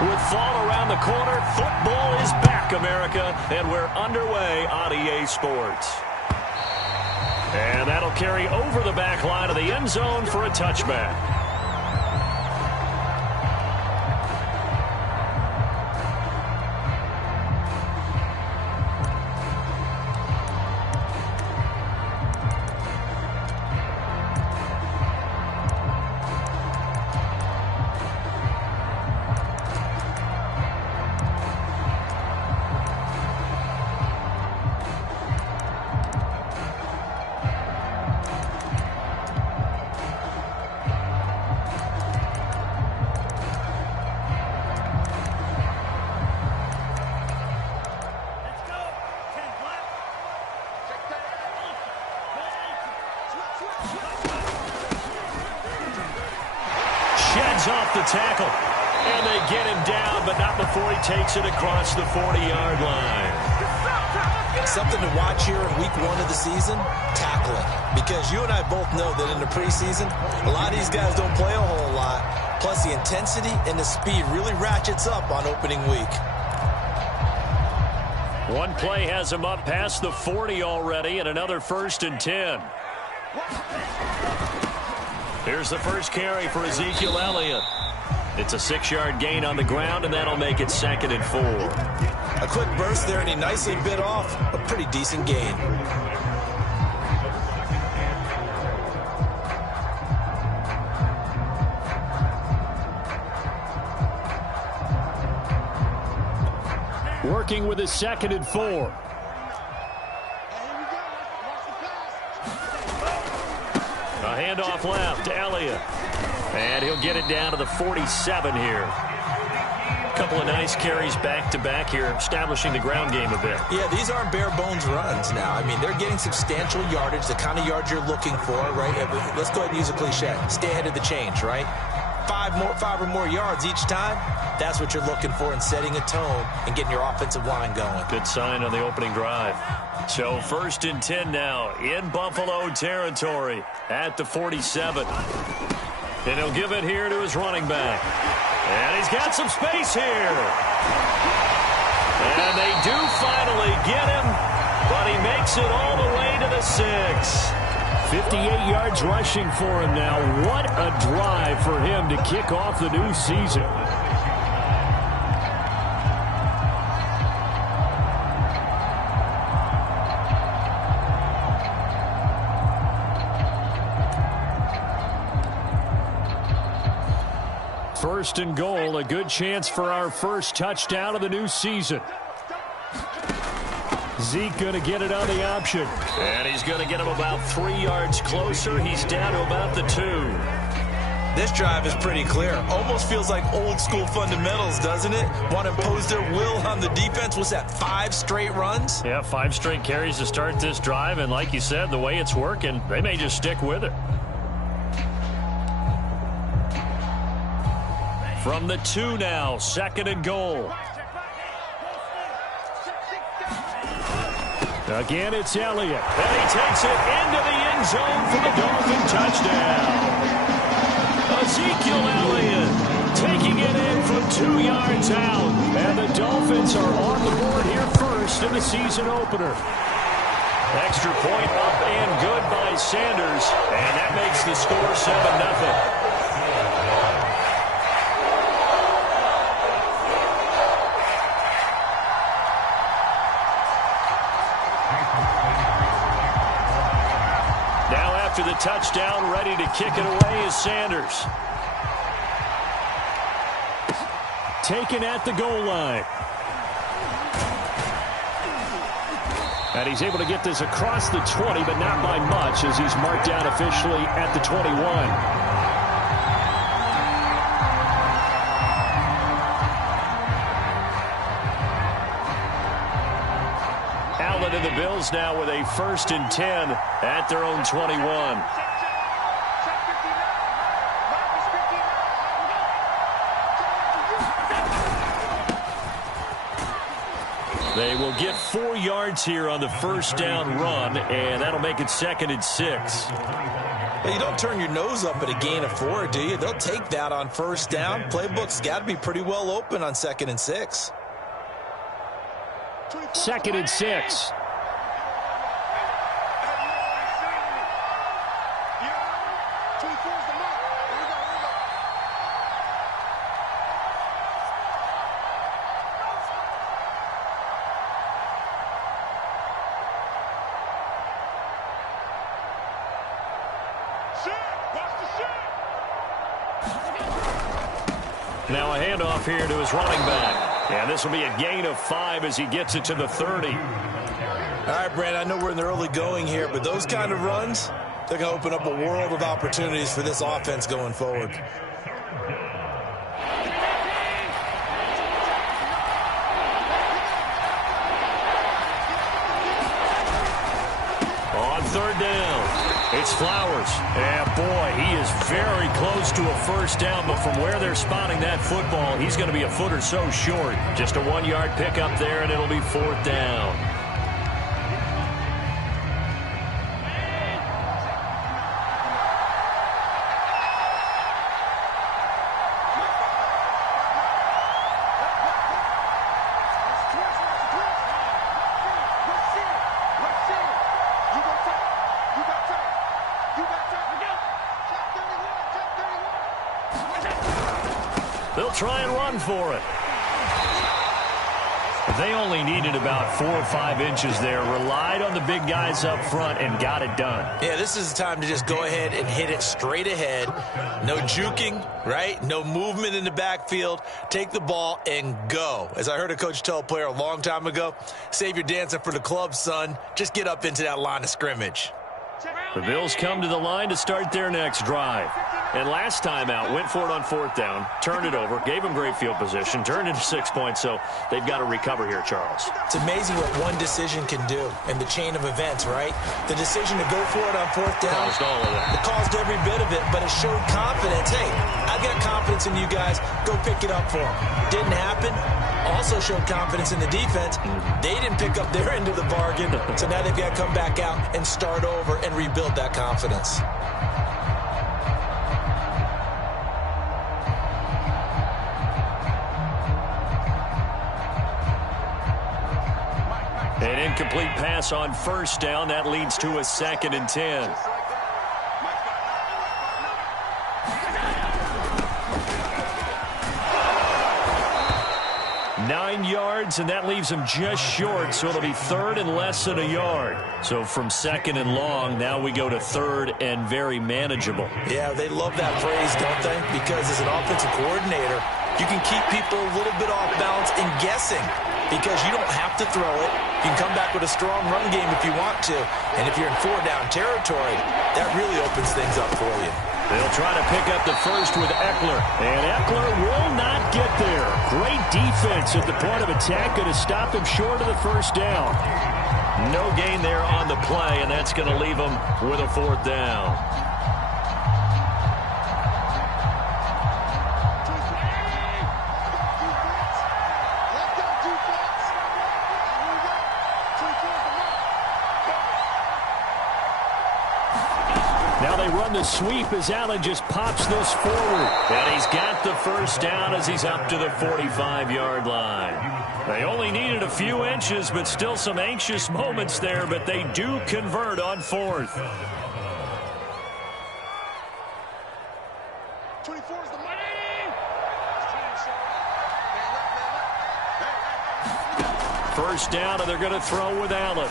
With fall around the corner, football is back, America, and we're underway on EA Sports. And that'll carry over the back line of the end zone for a touchback. Off the tackle, and they get him down, but not before he takes it across the 40-yard line. Something to watch here in week 1 of the season, tackling. Because you and I both know that in the preseason, a lot of these guys don't play a whole lot. Plus, the intensity and the speed really ratchets up on opening week. One play has him up past the 40 already, and another 1st and 10. Here's the first carry for Ezekiel Elliott. It's a 6-yard gain on the ground, and that'll make it 2nd and 4. A quick burst there, and he nicely bit off a pretty decent gain. Working with his 2nd and 4. A handoff left to Elliott. And he'll get it down to the 47 here. A couple of nice carries back-to-back here, establishing the ground game a bit. Yeah, these aren't bare-bones runs now. I mean, they're getting substantial yardage, the kind of yards you're looking for, right? Let's go ahead and use a cliche. Stay ahead of the change, right? 5 or more yards each time, that's what you're looking for in setting a tone and getting your offensive line going. Good sign on the opening drive. So 1st and 10 now in Buffalo territory at the 47. And he'll give it here to his running back. And he's got some space here. And they do finally get him, but he makes it all the way to the 6. 58 yards rushing for him now. What a drive for him to kick off the new season. First and goal, a good chance for our first touchdown of the new season. Zeke going to get it on the option. And he's going to get him about 3 yards closer. He's down to about the 2. This drive is pretty clear. Almost feels like old school fundamentals, doesn't it? Want to impose their will on the defense. Was that 5 straight runs? Yeah, 5 straight carries to start this drive. And like you said, the way it's working, they may just stick with it. From the 2 now, 2nd and goal. Again, it's Elliott. And he takes it into the end zone for the Dolphin touchdown. Ezekiel Elliott taking it in from 2 yards out. And the Dolphins are on the board here first in the season opener. Extra point up and good by Sanders. And that makes the score 7-0. After the touchdown, ready to kick it away is Sanders. Taken at the goal line. And he's able to get this across the 20, but not by much, as he's marked down officially at the 21. To the Bills now with a 1st and 10 at their own 21. They will get 4 yards here on the 1st down run, and that'll make it 2nd and 6. Well, you don't turn your nose up at a gain of 4, do you? They'll take that on first down. Playbook's got to be pretty well open on 2nd and 6. 2nd and 6. Now a handoff here to his running back. And this will be a gain of 5 as he gets it to the 30. All right, Brand, I know we're in the early going here, but those kind of runs, they're going to open up a world of opportunities for this offense going forward. On 3rd down. It's Flowers. And boy, he is very close to a first down, but from where they're spotting that football, he's going to be a foot or so short. Just a 1-yard pickup there, and it'll be 4th down. They'll try and run for it. They only needed about 4 or 5 inches there. Relied on the big guys up front and got it done. Yeah, this is the time to just go ahead and hit it straight ahead. No juking, right? No movement in the backfield. Take the ball and go. As I heard a coach tell a player a long time ago, save your dancing for the club, son. Just get up into that line of scrimmage. The Bills come to the line to start their next drive. And last time out, went for it on 4th down, turned it over, gave them great field position, turned into 6 points, so they've got to recover here, Charles. It's amazing what one decision can do in the chain of events, right? The decision to go for it on 4th down, caused all of it. It caused every bit of it, but it showed confidence. Hey, I've got confidence in you guys. Go pick it up for them. Didn't happen. Also showed confidence in the defense. They didn't pick up their end of the bargain, so now they've got to come back out and start over and rebuild that confidence. An incomplete pass on 1st down. That leads to a 2nd and 10. Nine yards, and that leaves him just short, so it'll be 3rd and less than a yard. So from 2nd and long, now we go to 3rd and very manageable. Yeah, they love that phrase, don't they? Because as an offensive coordinator, you can keep people a little bit off balance and guessing because you don't have to throw it. You can come back with a strong run game if you want to. And if you're in 4-down territory, that really opens things up for you. They'll try to pick up the first with Eckler. And Eckler will not get there. Great defense at the point of attack. Going to stop him short of the first down. No gain there on the play, and that's going to leave him with a 4th down. Now they run the sweep as Allen just pops this forward. And he's got the first down as he's up to the 45-yard line. They only needed a few inches, but still some anxious moments there, but they do convert on 4th. 24 is the money. First down, and they're going to throw with Allen.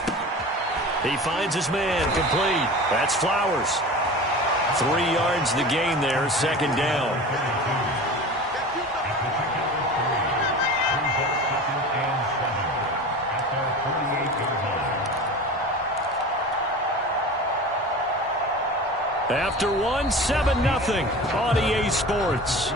He finds his man, complete. That's Flowers. 3 yards the gain there, 2nd down. After one, 7-0 on EA Sports.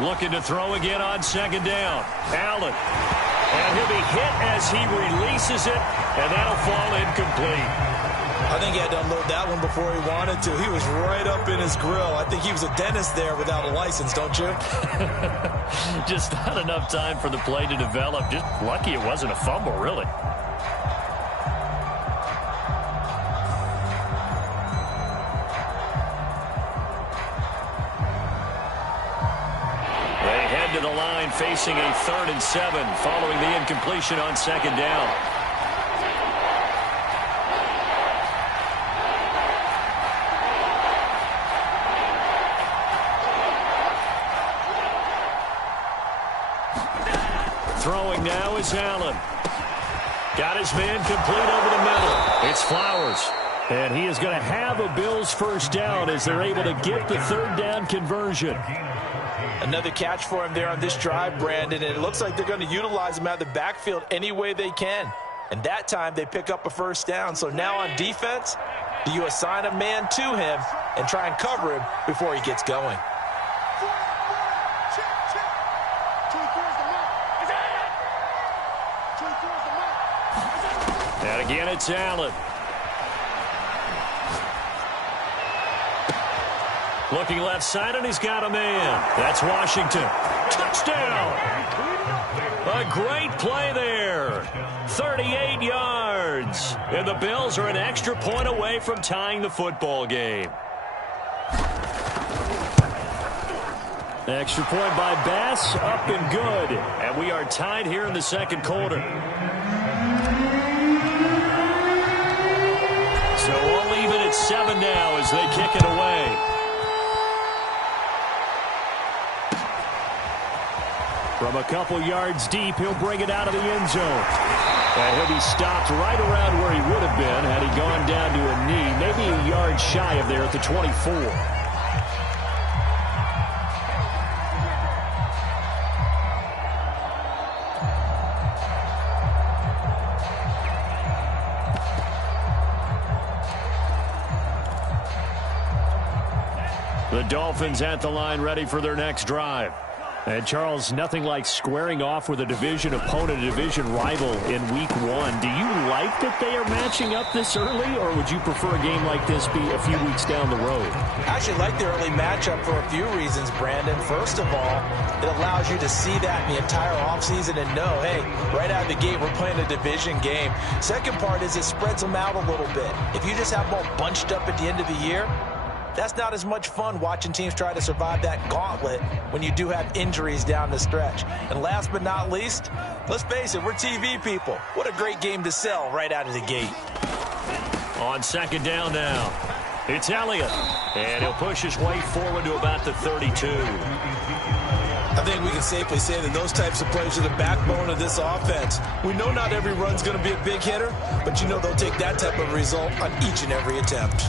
Looking to throw again on second down. Allen. And he'll be hit as he releases it, and that'll fall incomplete. I think he had to unload that one before he wanted to. He was right up in his grill. I think he was a dentist there without a license, don't you? Just not enough time for the play to develop. Just lucky it wasn't a fumble, really. They head to the line facing a 3rd and 7 following the incompletion on second down. Throwing now is Allen. Got his man complete over the middle. It's Flowers. And he is going to have a Bills first down as they're able to get the 3rd down conversion. Another catch for him there on this drive, Brandon, and it looks like they're going to utilize him out of the backfield any way they can. And that time they pick up a first down. So now on defense, do you assign a man to him and try and cover him before he gets going? And again, it's Allen. Looking left side, and he's got a man. That's Washington. Touchdown! A great play there. 38 yards. And the Bills are an extra point away from tying the football game. Extra point by Bass, up and good. And we are tied here in the second quarter. So all even at 7 now as they kick it away. From a couple yards deep, he'll bring it out of the end zone. And he'll be stopped right around where he would have been had he gone down to a knee, maybe a yard shy of there at the 24. The Dolphins at the line ready for their next drive. And, Charles, nothing like squaring off with a division opponent, a division rival in Week 1. Do you like that they are matching up this early, or would you prefer a game like this be a few weeks down the road? I actually like the early matchup for a few reasons, Brandon. First of all, it allows you to see that in the entire offseason and know, hey, right out of the gate, we're playing a division game. Second part is it spreads them out a little bit. If you just have them all bunched up at the end of the year, that's not as much fun watching teams try to survive that gauntlet when you do have injuries down the stretch. And last but not least, let's face it, we're TV people. What a great game to sell right out of the gate. On second down now, it's Elliott. And he'll push his way forward to about the 32. I think we can safely say that those types of plays are the backbone of this offense. We know not every run's going to be a big hitter, but you know they'll take that type of result on each and every attempt.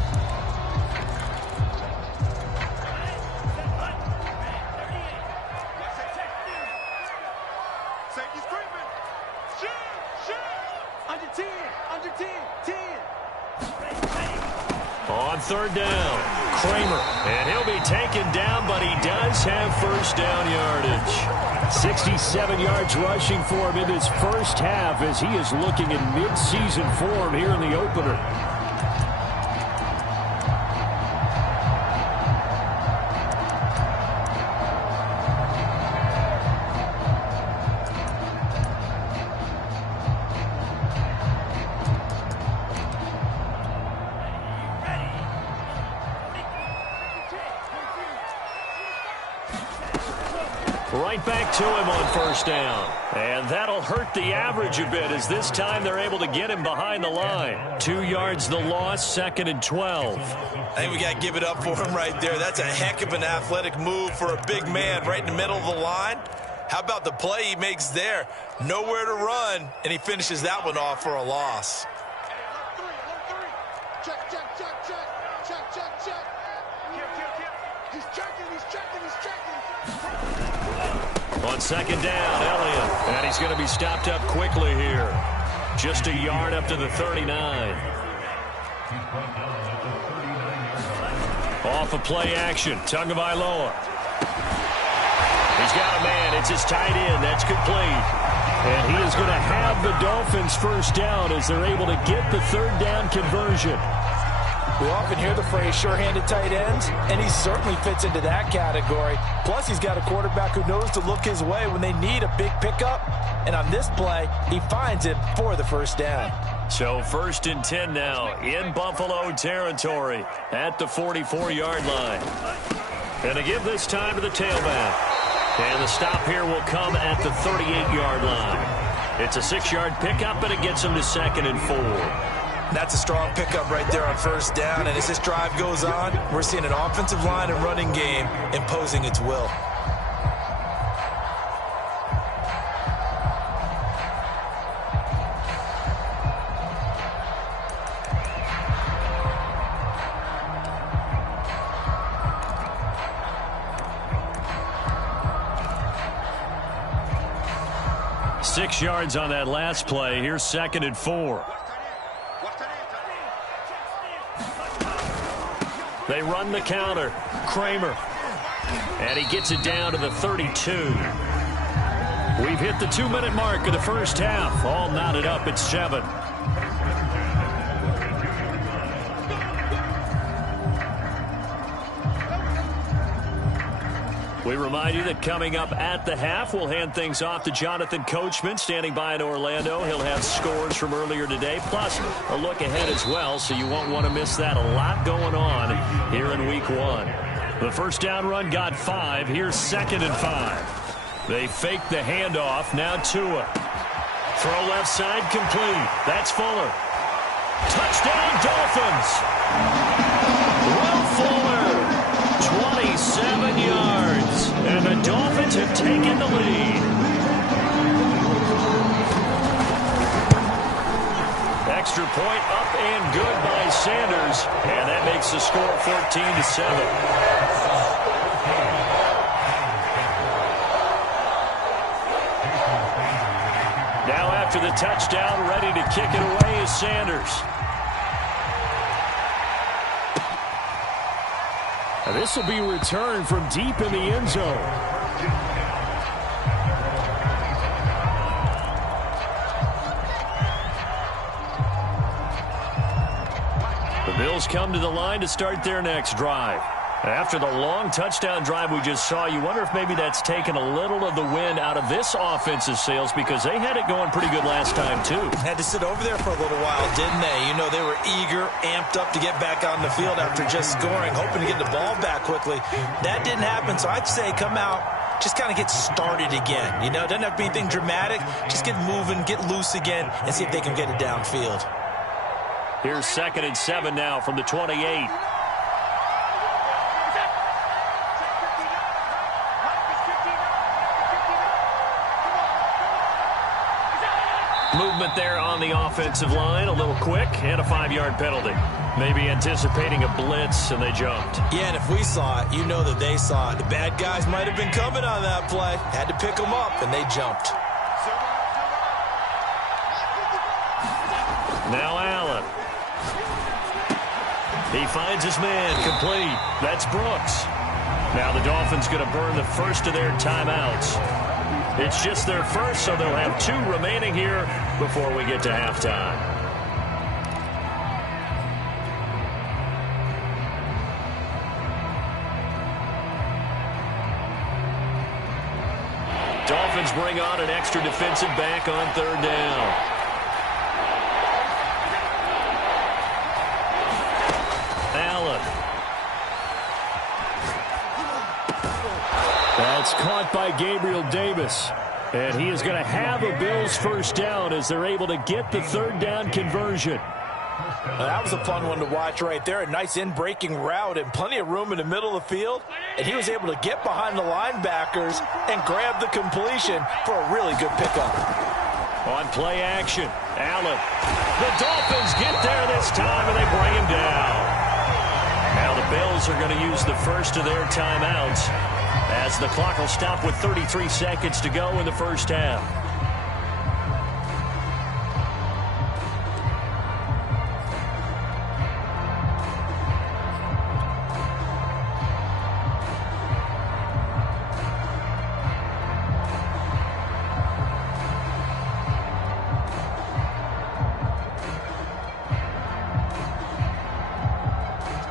On third down, Kramer, and he'll be taken down, but he does have first down yardage. 67 yards rushing for him in his first half as he is looking in mid-season form here in the opener. Right back to him on first down. And that'll hurt the average a bit as this time they're able to get him behind the line. 2 yards the loss, 2nd and 12. I think we got to give it up for him right there. That's a heck of an athletic move for a big man right in the middle of the line. How about the play he makes there? Nowhere to run, and he finishes that one off for a loss. Check. He's checking. On second down, Elliott. And he's going to be stopped up quickly here. Just a yard up to the 39. Off of play action, Tagovailoa. He's got a man. It's his tight end. That's complete. And he is going to have the Dolphins first down as they're able to get the third down conversion. We often hear the phrase sure-handed tight ends, and he certainly fits into that category. Plus, he's got a quarterback who knows to look his way when they need a big pickup. And on this play, he finds him for the first down. So 1st and 10 now in Buffalo territory at the 44-yard line. And to give this time to the tailback. And the stop here will come at the 38-yard line. It's a 6-yard pickup, and it gets him to 2nd and 4. That's a strong pickup right there on first down. And as this drive goes on, we're seeing an offensive line and running game imposing its will. Six yards on that last play. Here's 2nd and 4. They run the counter. Kramer. And he gets it down to the 32. We've hit the 2-minute mark of the first half. All knotted up at 7. We remind you that coming up at the half, we'll hand things off to Jonathan Coachman, standing by in Orlando. He'll have scores from earlier today, plus a look ahead as well, so you won't want to miss that. A lot going on here in Week 1. The first down run got 5. Here's 2nd and 5. They fake the handoff. Now Tua. Throw left side complete. That's Fuller. Touchdown, Dolphins. Will Fuller, 27 yards. And the Dolphins have taken the lead. Extra point up and good by Sanders. And that makes the score 14-7. Now after the touchdown, ready to kick it away is Sanders. This will be returned from deep in the end zone. The Bills come to the line to start their next drive. After the long touchdown drive we just saw, you wonder if maybe that's taken a little of the wind out of this offensive sails, because they had it going pretty good last time, too. Had to sit over there for a little while, didn't they? You know, they were eager, amped up to get back on the field after just scoring, hoping to get the ball back quickly. That didn't happen, so I'd say come out, just kind of get started again. You know, it doesn't have to be anything dramatic. Just get moving, get loose again, and see if they can get it downfield. Here's 2nd and 7 now from the 28. Movement there on the offensive line, a little quick, and a 5-yard penalty. Maybe anticipating a blitz, and they jumped. Yeah, and if we saw it, you know that they saw it. The bad guys might have been coming on that play. Had to pick them up, and they jumped. Now Allen. He finds his man, complete. That's Brooks. Now the Dolphins going to burn the first of their timeouts. It's just their first, so they'll have 2 remaining here before we get to halftime. Dolphins bring on an extra defensive back on 3rd down. Allen. That's caught by Gabriel Davis. And he is going to have a Bills first down as they're able to get the 3rd down conversion. That was a fun one to watch right there. A nice in-breaking route and plenty of room in the middle of the field. And he was able to get behind the linebackers and grab the completion for a really good pickup. On play action, Allen. The Dolphins get there this time, and they bring him down. Now the Bills are going to use the first of their timeouts, as the clock will stop with 33 seconds to go in the first half.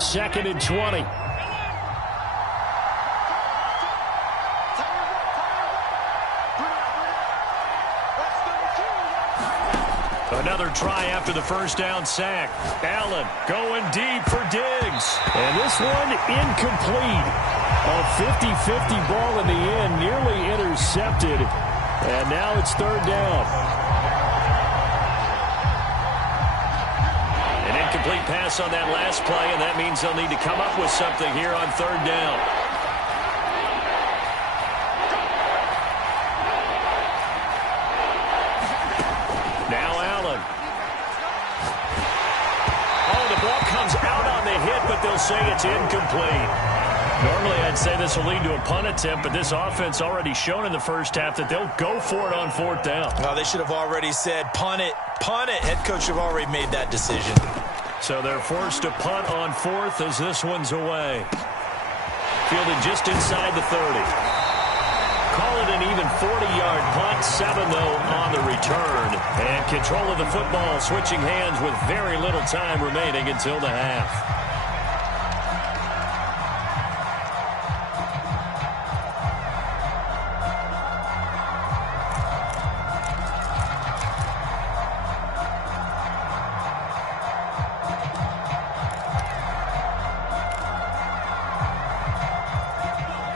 2nd and 20. Another try after the first down sack. Allen going deep for Diggs. And this one incomplete. A 50-50 ball in the end, nearly intercepted. And now it's 3rd down. An incomplete pass on that last play, and that means they'll need to come up with something here on 3rd down. Now Allen. Oh, the ball comes out on the hit, but they'll say it's incomplete. Normally, I'd say this will lead to a punt attempt, but this offense already shown in the first half that they'll go for it on 4th down. Oh, they should have already said, punt it, punt it. Head coach have already made that decision. So they're forced to punt on 4th as this one's away. Fielded just inside the 30. Call it an even 40-yard punt, 7, though, on the return. And control of the football switching hands with very little time remaining until the half.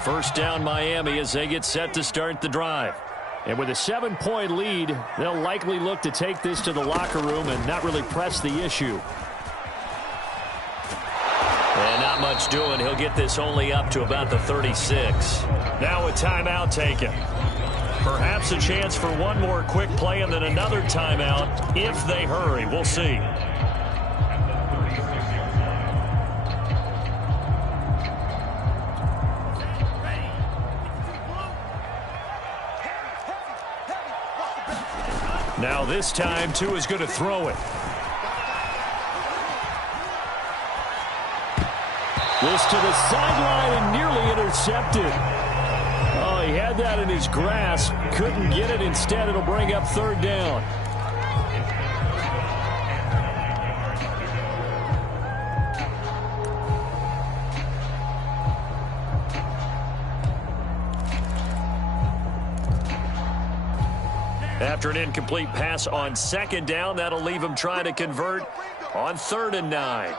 First down Miami as they get set to start the drive. And with a 7-point lead, they'll likely look to take this to the locker room and not really press the issue. And not much doing. He'll get this only up to about the 36. Now a timeout taken. Perhaps a chance for one more quick play and then another timeout if they hurry. We'll see. Now this time, Tua is going to throw it. This to the sideline and nearly intercepted. Oh, he had that in his grasp. Couldn't get it. Instead, it'll bring up 3rd down. After an incomplete pass on 2nd down, that'll leave him trying to convert on 3rd and 9.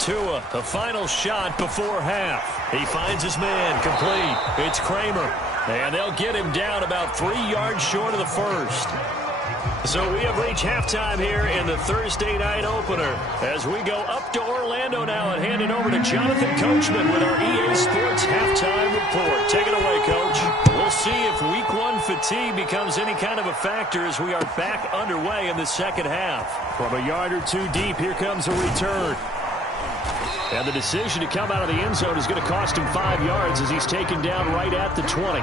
Tua, the final shot before half. He finds his man, complete. It's Kramer, and they'll get him down about 3 yards short of the first. So we have reached halftime here in the Thursday night opener as we go up to Orlando now and hand it over to Jonathan Coachman with our EA Sports halftime report. Take it away, Coach. We'll see if Week 1 fatigue becomes any kind of a factor as we are back underway in the second half. From a yard or two deep, here comes a return. And the decision to come out of the end zone is going to cost him 5 yards as he's taken down right at the 20.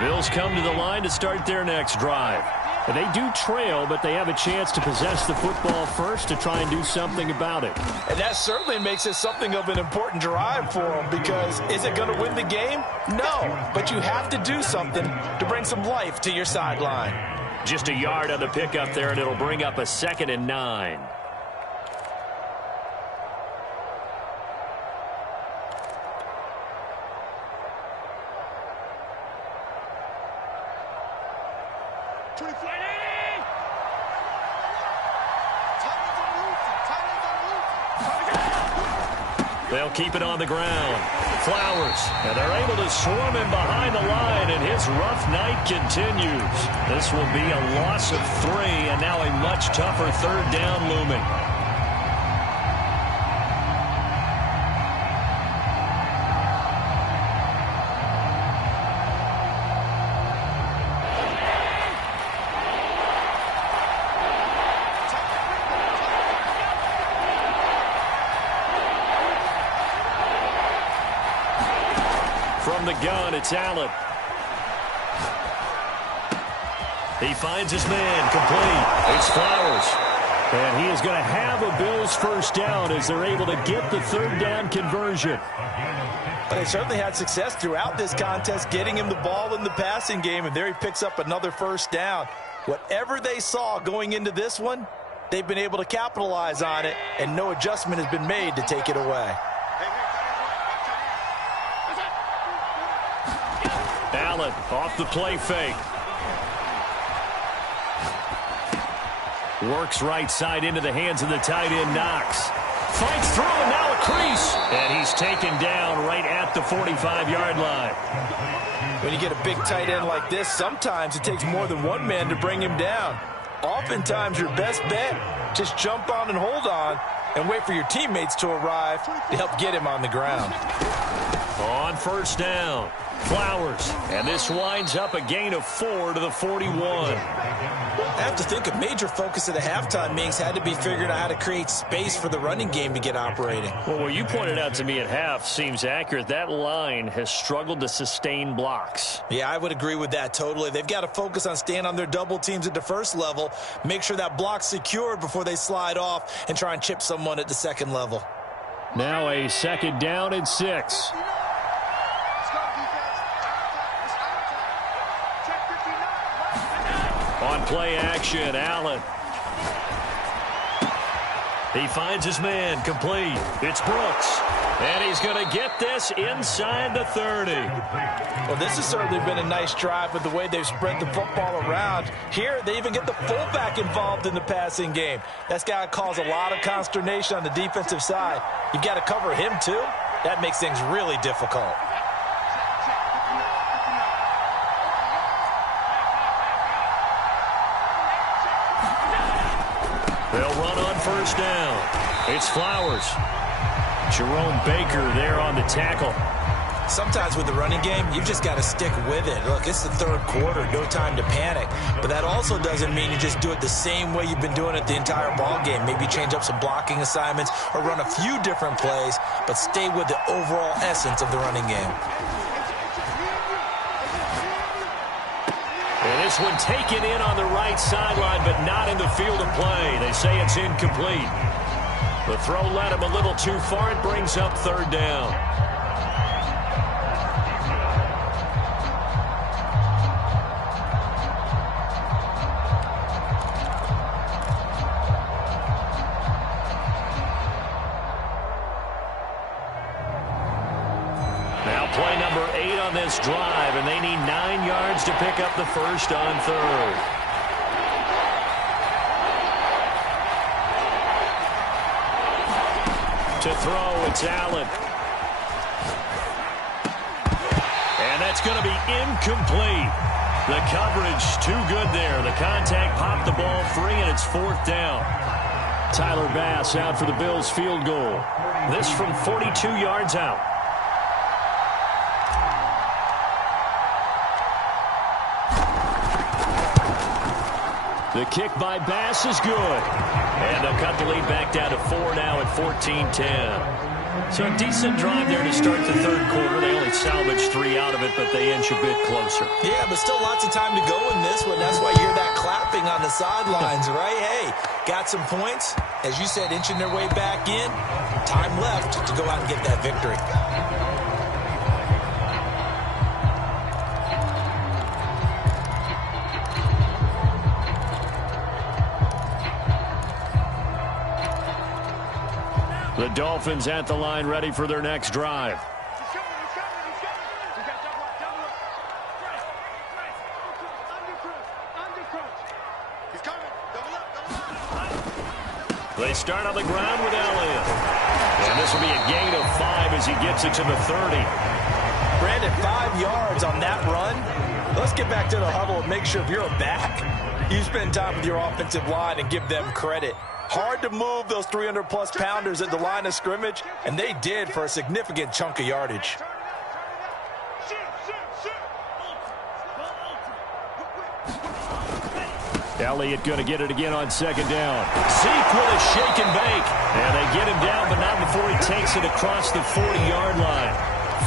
Bills come to the line to start their next drive. And they do trail, but they have a chance to possess the football first to try and do something about it. And that certainly makes it something of an important drive for them because is it going to win the game? No, but you have to do something to bring some life to your sideline. Just a yard on the pickup there, and it'll bring up a 2nd and 9. They'll keep it on the ground. Flowers, and they're able to swarm him behind the line, and his rough night continues. This will be a loss of 3, and now a much tougher 3rd down looming. From the gun, it's Allen. He finds his man, complete. It's Flowers. And he is going to have a Bills first down as they're able to get the third down conversion. They certainly had success throughout this contest, getting him the ball in the passing game, and there he picks up another first down. Whatever they saw going into this one, they've been able to capitalize on it, and no adjustment has been made to take it away. Allen off the play fake. Works right side into the hands of the tight end, Knox. Fights through, and now a crease. And he's taken down right at the 45-yard line. When you get a big tight end like this, sometimes it takes more than one man to bring him down. Oftentimes, your best bet, just jump on and hold on and wait for your teammates to arrive to help get him on the ground. On first down, Flowers. And this winds up a gain of 4 to the 41. I have to think a major focus of the halftime meetings had to be figuring out how to create space for the running game to get operating. Well, what you pointed out to me at half seems accurate. That line has struggled to sustain blocks. Yeah, I would agree with that totally. They've got to focus on staying on their double teams at the first level, make sure that block's secured before they slide off and try and chip someone at the second level. Now a second down and 6. On play action, Allen. He finds his man, complete. It's Brooks. And he's going to get this inside the 30. Well, this has certainly been a nice drive with the way they've spread the football around. Here, they even get the fullback involved in the passing game. That's got to cause a lot of consternation on the defensive side. You've got to cover him, too. That makes things really difficult. They'll run on first down. It's Flowers. Jerome Baker there on the tackle. Sometimes with the running game, you've just got to stick with it. Look, it's the third quarter, no time to panic. But that also doesn't mean you just do it the same way you've been doing it the entire ball game. Maybe change up some blocking assignments or run a few different plays, but stay with the overall essence of the running game. And this one taken in on the right sideline, but not in the field of play. They say it's incomplete. The throw led him a little too far. It brings up third down. Now play number 8 on this drive, and they need 9 yards to pick up the first on third. To throw, it's Allen. And that's going to be incomplete. The coverage too good there. The contact popped the ball free, and it's fourth down. Tyler Bass out for the Bills field goal. This from 42 yards out. The kick by Bass is good. And they'll cut the lead back down to 4 now at 14-10. So a decent drive there to start the third quarter. They only salvaged 3 out of it, but they inch a bit closer. Yeah, but still lots of time to go in this one. That's why you hear that clapping on the sidelines, right? Hey, got some points. As you said, inching their way back in. Time left to go out and get that victory. The Dolphins at the line, ready for their next drive. They start on the ground with Elliott. And this will be a gain of 5 as he gets it to the 30. Brandon, 5 yards on that run. Let's get back to the huddle and make sure if you're a back, you spend time with your offensive line and give them credit. Hard to move those 300-plus pounders at the line of scrimmage, and they did for a significant chunk of yardage. Elliott going to get it again on second down. Zeke with a shake and bake. And they get him down, but not before he takes it across the 40-yard line.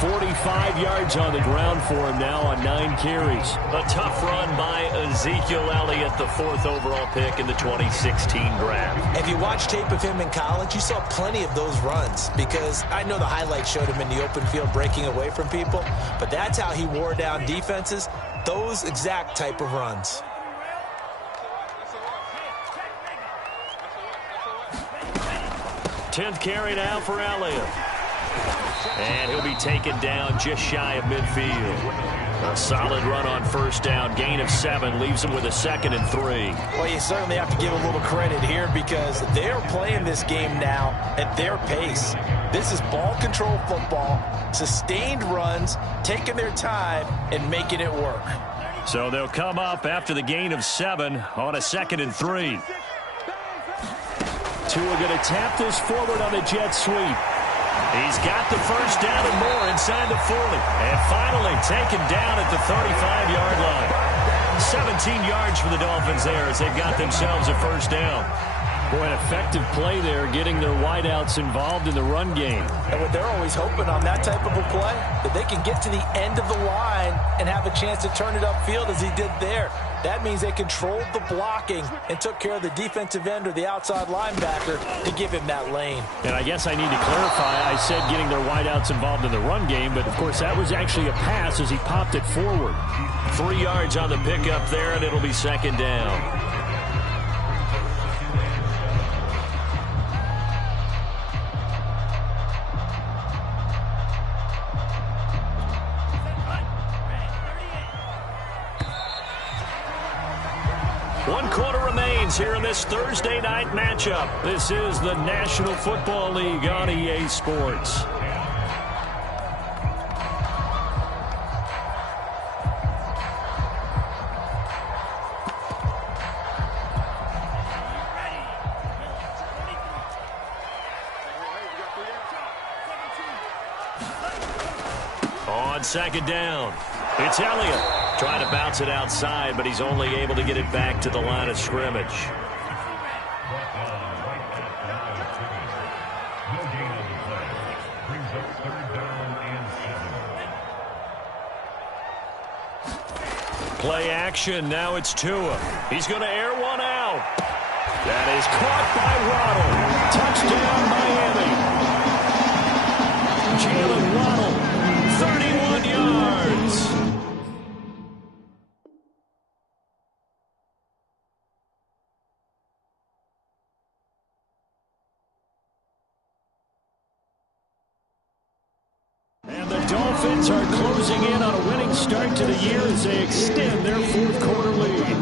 45 yards on the ground for him now on 9 carries. A tough run by Ezekiel Elliott, the 4th overall pick in the 2016 draft. If you watch tape of him in college, you saw plenty of those runs, because I know the highlights showed him in the open field breaking away from people, but that's how he wore down defenses, those exact type of runs. Tenth carry now for Elliott. And he'll be taken down just shy of midfield. A solid run on first down. Gain of 7 leaves him with a 2nd and 3. Well, you certainly have to give a little credit here, because they're playing this game now at their pace. This is ball control football, sustained runs, taking their time and making it work. So they'll come up after the gain of 7 on a 2nd and 3. Tua going to tap this forward on the jet sweep. He's got the first down and more inside the 40. And finally taken down at the 35-yard line. 17 yards for the Dolphins there as they've got themselves a first down. Boy, an effective play there, getting their wideouts involved in the run game. And what they're always hoping on that type of a play, that they can get to the end of the line and have a chance to turn it upfield as he did there. That means they controlled the blocking and took care of the defensive end or the outside linebacker to give him that lane. And I guess I need to clarify, I said getting their wideouts involved in the run game, but of course that was actually a pass as he popped it forward. 3 yards on the pickup there, and it'll be 2nd down. Here in this Thursday night matchup. This is the National Football League on EA Sports. On 2nd down, it's Elliott. Trying to bounce it outside, but he's only able to get it back to the line of scrimmage. Play action. Now it's Tua. He's going to air one out. That is caught by Waddle. Touchdown, Miami. Jalen Waddle, 31 yards. Dolphins are closing in on a winning start to the year as they extend their 4th quarter lead.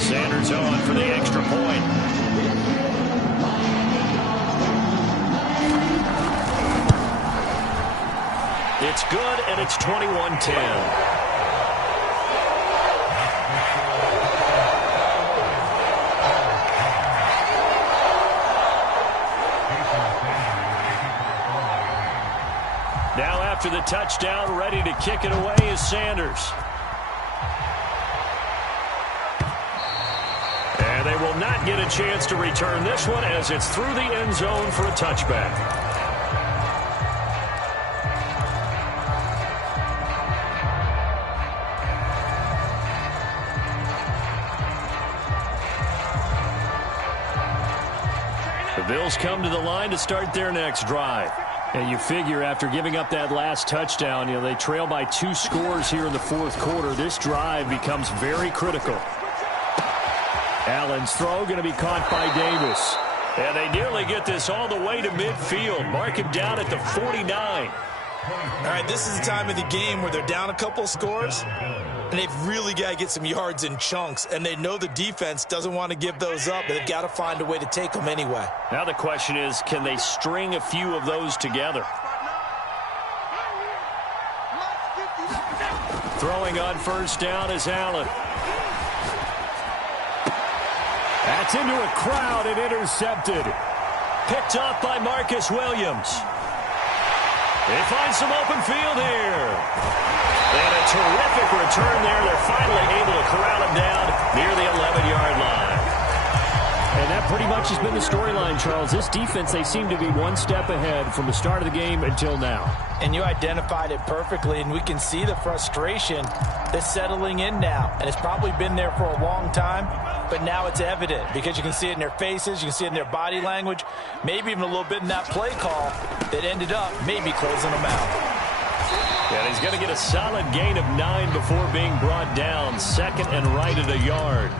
Sanders on for the extra point. It's good, and it's 21-10. Now after the touchdown, ready to kick it away is Sanders. And they will not get a chance to return this one as it's through the end zone for a touchback. The Bills come to the line to start their next drive. And you figure after giving up that last touchdown, they trail by 2 scores here in the 4th quarter. This drive becomes very critical. Allen's throw going to be caught by Davis. And they nearly get this all the way to midfield. Mark him down at the 49. All right, this is the time of the game where they're down a couple scores, and they've really got to get some yards in chunks, and they know the defense doesn't want to give those up, but they've got to find a way to take them anyway. Now the question is, can they string a few of those together? Throwing on first down is Allen. That's into a crowd and intercepted. Picked off by Marcus Williams. They find some open field here. And a terrific return there. They're finally able to corral him down near the 11-yard line. And that pretty much has been the storyline, Charles. This defense, they seem to be one step ahead from the start of the game until now. And you identified it perfectly, and we can see the frustration that's settling in now. And it's probably been there for a long time, but now it's evident because you can see it in their faces, you can see it in their body language, maybe even a little bit in that play call that ended up maybe closing them out. And he's going to get a solid gain of 9 before being brought down. Second and right at a yard.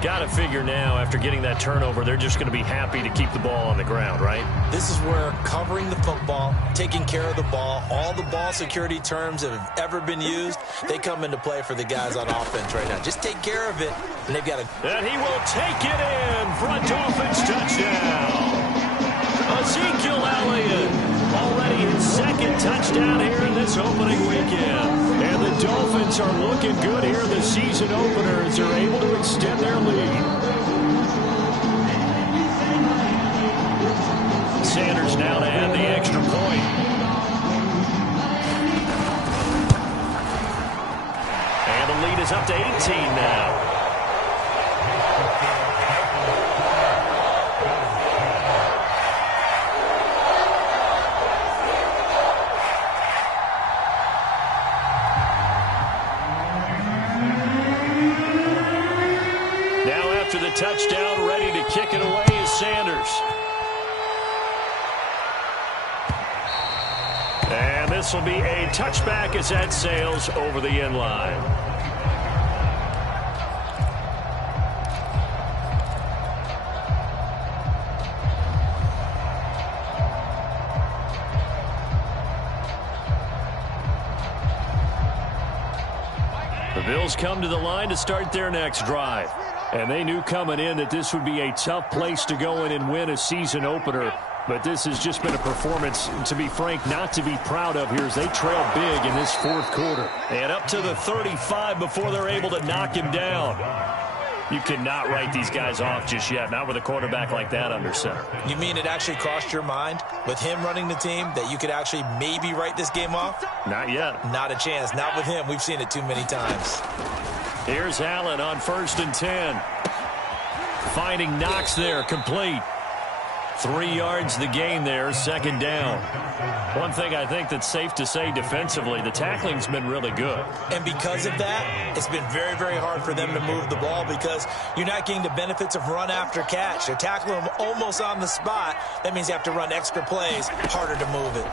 Got to figure now, after getting that turnover, they're just going to be happy to keep the ball on the ground, right? This is where covering the football, taking care of the ball, all the ball security terms that have ever been used, they come into play for the guys on offense right now. Just take care of it, and they've got to... And he will take it in for a Dolphins touchdown. Ezekiel Elliott, already his second touchdown here in this opening weekend. And the Dolphins are looking good here in the season opener as they're able to extend their lead. Sanders now to add the extra point. And the lead is up to 18 now. After the touchdown, ready to kick it away is Sanders. And this will be a touchback as that sails over the end line. The Bills come to the line to start their next drive. And they knew coming in that this would be a tough place to go in and win a season opener. But this has just been a performance, to be frank, not to be proud of here as they trail big in this fourth quarter. And up to the 35 before they're able to knock him down. You cannot write these guys off just yet, not with a quarterback like that under center. You mean it actually crossed your mind with him running the team that you could actually maybe write this game off? Not yet. Not a chance. Not with him. We've seen it too many times. Here's Allen on 1st and 10. Finding Knox there, complete. 3 yards the gain there, second down. One thing I think that's safe to say defensively, the tackling's been really good. And because of that, it's been very, very hard for them to move the ball because you're not getting the benefits of run after catch. They're tackling them almost on the spot. That means you have to run extra plays, harder to move it.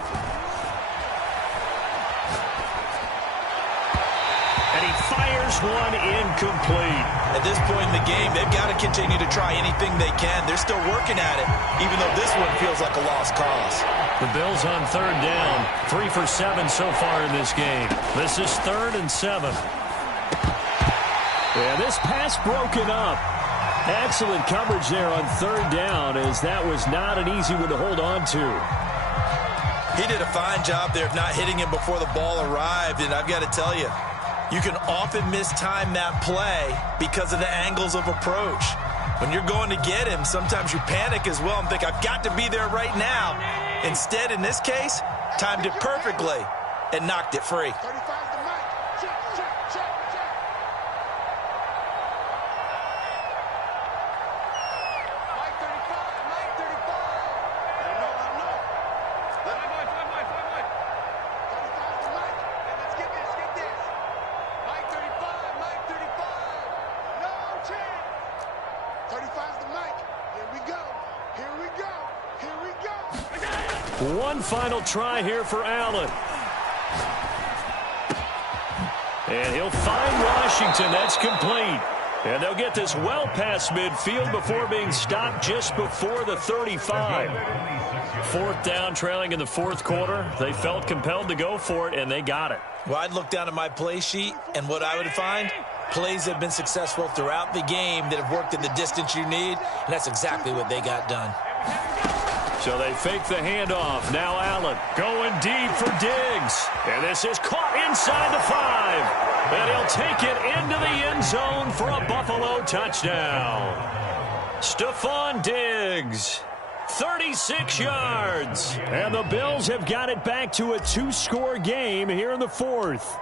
And he fires one incomplete. At this point in the game, they've got to continue to try anything they can. They're still working at it, even though this one feels like a lost cause. The Bills on 3rd down, 3 for 7 so far in this game. This is 3rd and 7. Yeah, this pass broken up. Excellent coverage there on 3rd down, as that was not an easy one to hold on to. He did a fine job there of not hitting him before the ball arrived, and I've got to tell you, you can often mistime that play because of the angles of approach. When you're going to get him, sometimes you panic as well and think, I've got to be there right now. Instead, in this case, timed it perfectly and knocked it free. One final try here for Allen. And he'll find Washington. That's complete. And they'll get this well past midfield before being stopped just before the 35. 4th down, trailing in the 4th quarter. They felt compelled to go for it, and they got it. Well, I'd look down at my play sheet, and what I would find, plays have been successful throughout the game that have worked at the distance you need, and that's exactly what they got done. So they fake the handoff. Now Allen going deep for Diggs. And this is caught inside the 5. And he'll take it into the end zone for a Buffalo touchdown. Stephon Diggs, 36 yards. And the Bills have got it back to a 2-score game here in the 4th.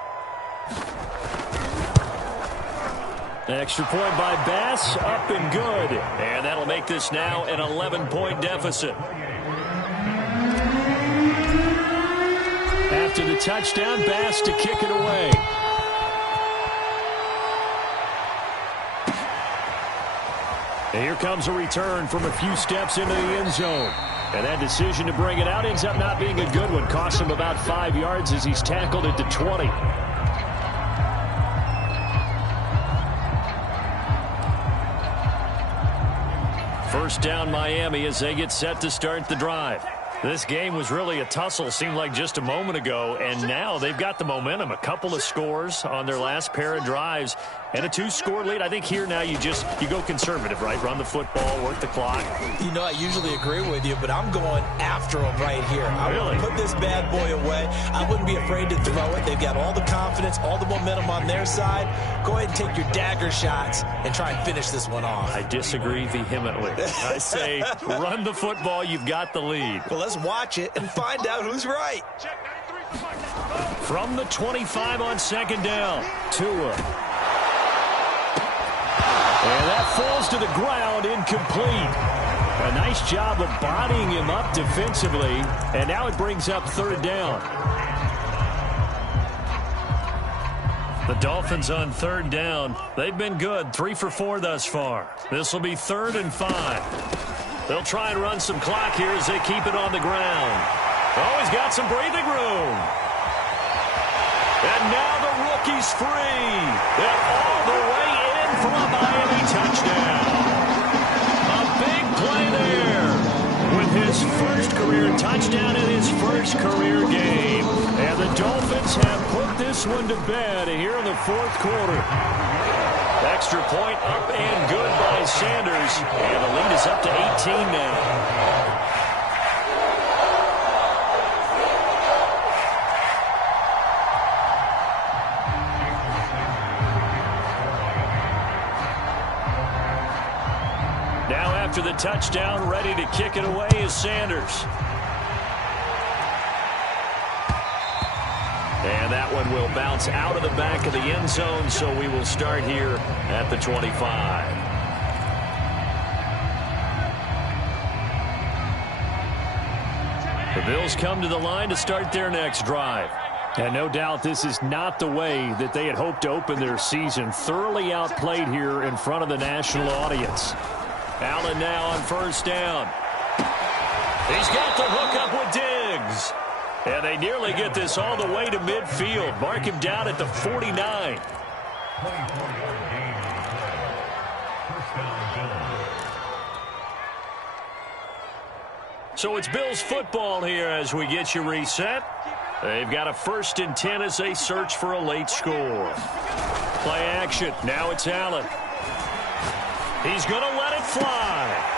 Extra point by Bass, up and good. And that'll make this now an 11-point deficit. After the touchdown, Bass to kick it away. And here comes a return from a few steps into the end zone. And that decision to bring it out ends up not being a good one. Costs him about 5 yards as he's tackled at the 20. First down Miami as they get set to start the drive. This game was really a tussle, seemed like just a moment ago, and now they've got the momentum. A couple of scores on their last pair of drives and a 2-score lead. I think here now you go conservative, right? Run the football, work the clock. You know, I usually agree with you, but I'm going after them right here. I want to put this bad boy away. I wouldn't be afraid to throw it. They've got all the confidence, all the momentum on their side. Go ahead and take your dagger shots and try and finish this one off. I disagree vehemently. I say run the football. You've got the lead. Well, let's watch it and find out who's right. From the 25 on second down, Tua. And that falls to the ground, incomplete. A nice job of bodying him up defensively, and now it brings up third down. The Dolphins on third down. They've been good, 3 for 4 thus far. This will be 3rd and 5. They'll try and run some clock here as they keep it on the ground. Oh, he's got some breathing room. And now the rookie's free. And all the way in for a Miami touchdown. A big play there with his first career touchdown in his first career game. And the Dolphins have put this one to bed here in the 4th quarter. Extra point up and good by Sanders. And the lead is up to 18 now. Now after the touchdown, ready to kick it away is Sanders. And that one will bounce out of the back of the end zone, so we will start here at the 25. The Bills come to the line to start their next drive. And no doubt this is not the way that they had hoped to open their season. Thoroughly outplayed here in front of the national audience. Allen now on first down. He's got the hook up with Diggs. And they nearly get this all the way to midfield. Mark him down at the 49. So it's Bills football here as we get you reset. They've got a 1st and 10 as they search for a late score. Play action. Now it's Allen. He's going to let it fly.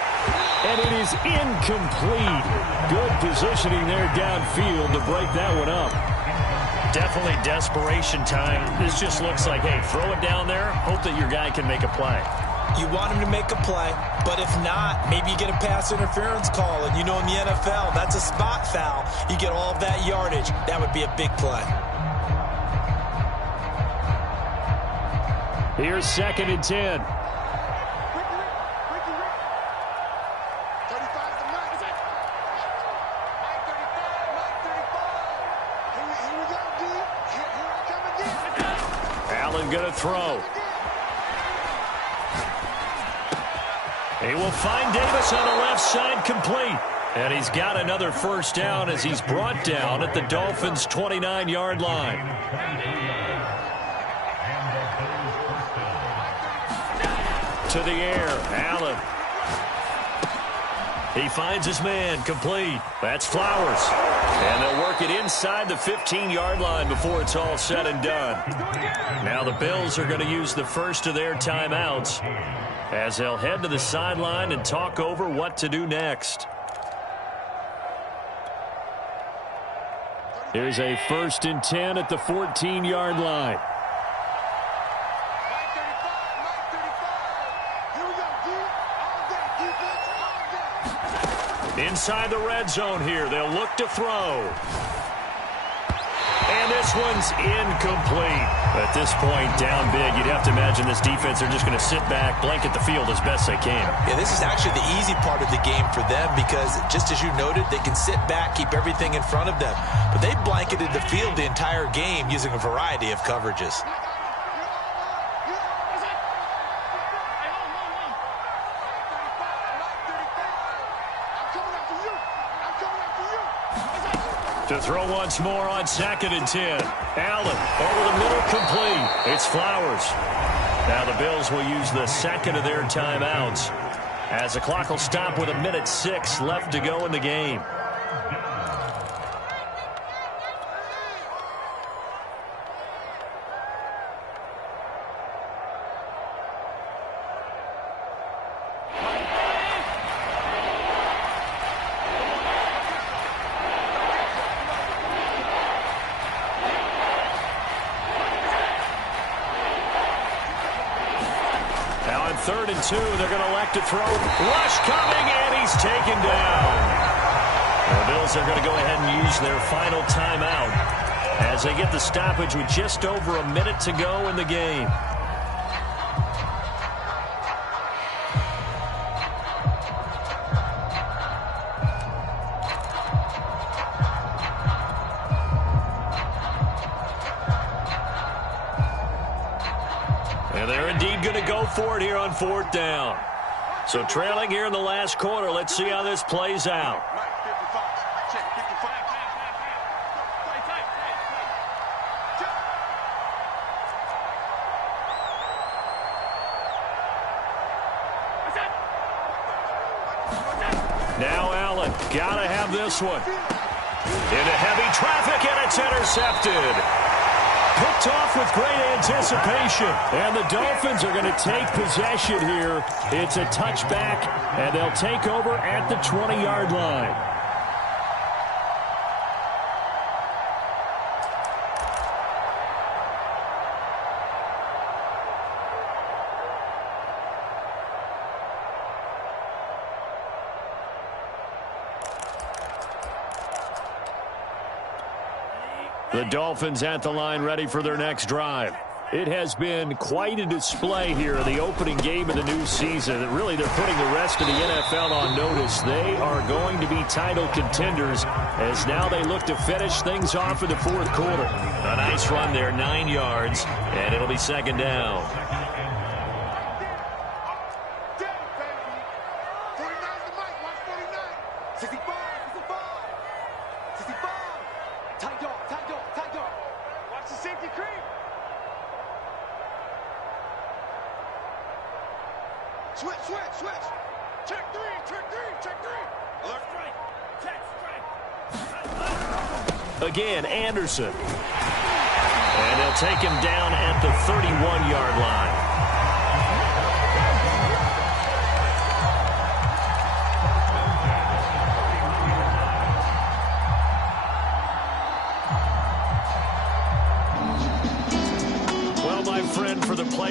And it is incomplete. Good positioning there downfield to break that one up. Definitely desperation time. This just looks like, hey, throw it down there, hope that your guy can make a play. You want him to make a play, but if not, maybe you get a pass interference call. And you know in the NFL, that's a spot foul. You get all of that yardage. That would be a big play. Here's 2nd and 10. Going to throw. He will find Davis on the left side, complete. And he's got another first down as he's brought down at the Dolphins' 29-yard line. To the air, Allen. He finds his man, complete. That's Flowers. And they'll work it inside the 15-yard line before it's all said and done. Now the Bills are going to use the first of their timeouts as they'll head to the sideline and talk over what to do next. Here's a 1st and 10 at the 14-yard line. Inside the red zone here. They'll look to throw. And And this one's incomplete. At this point, down big, you'd have to imagine this defense are just going to sit back, blanket the field as best they can. Yeah, this is actually the easy part of the game for them because, just as you noted, they can sit back, keep everything in front of them. But they blanketed the field the entire game using a variety of coverages. To throw once more on 2nd and 10. Allen over the middle, complete. It's Flowers. Now the Bills will use the second of their timeouts as the clock will stop with 1:06 left to go in the game. Now on 3rd and 2, they're going to elect to throw. Rush coming, and he's taken down. The Bills are going to go ahead and use their final timeout as they get the stoppage with just over a minute to go in the game. And they're indeed going to go for it here on 4th down. So trailing here in the last quarter. Let's see how this plays out. Now Allen, gotta have this one. Into heavy traffic, and it's intercepted. Picked off with great anticipation. And the Dolphins are going to take possession here. It's a touchback, and they'll take over at the 20-yard line. The Dolphins at the line ready for their next drive. It has been quite a display here in the opening game of the new season. And really, they're putting the rest of the NFL on notice. They are going to be title contenders as now they look to finish things off in the 4th quarter. A nice run there, 9 yards, and it'll be 2nd down. Switch. Check three. Alert. Strike. Again, Anderson. And they'll take him down at the 31-yard line.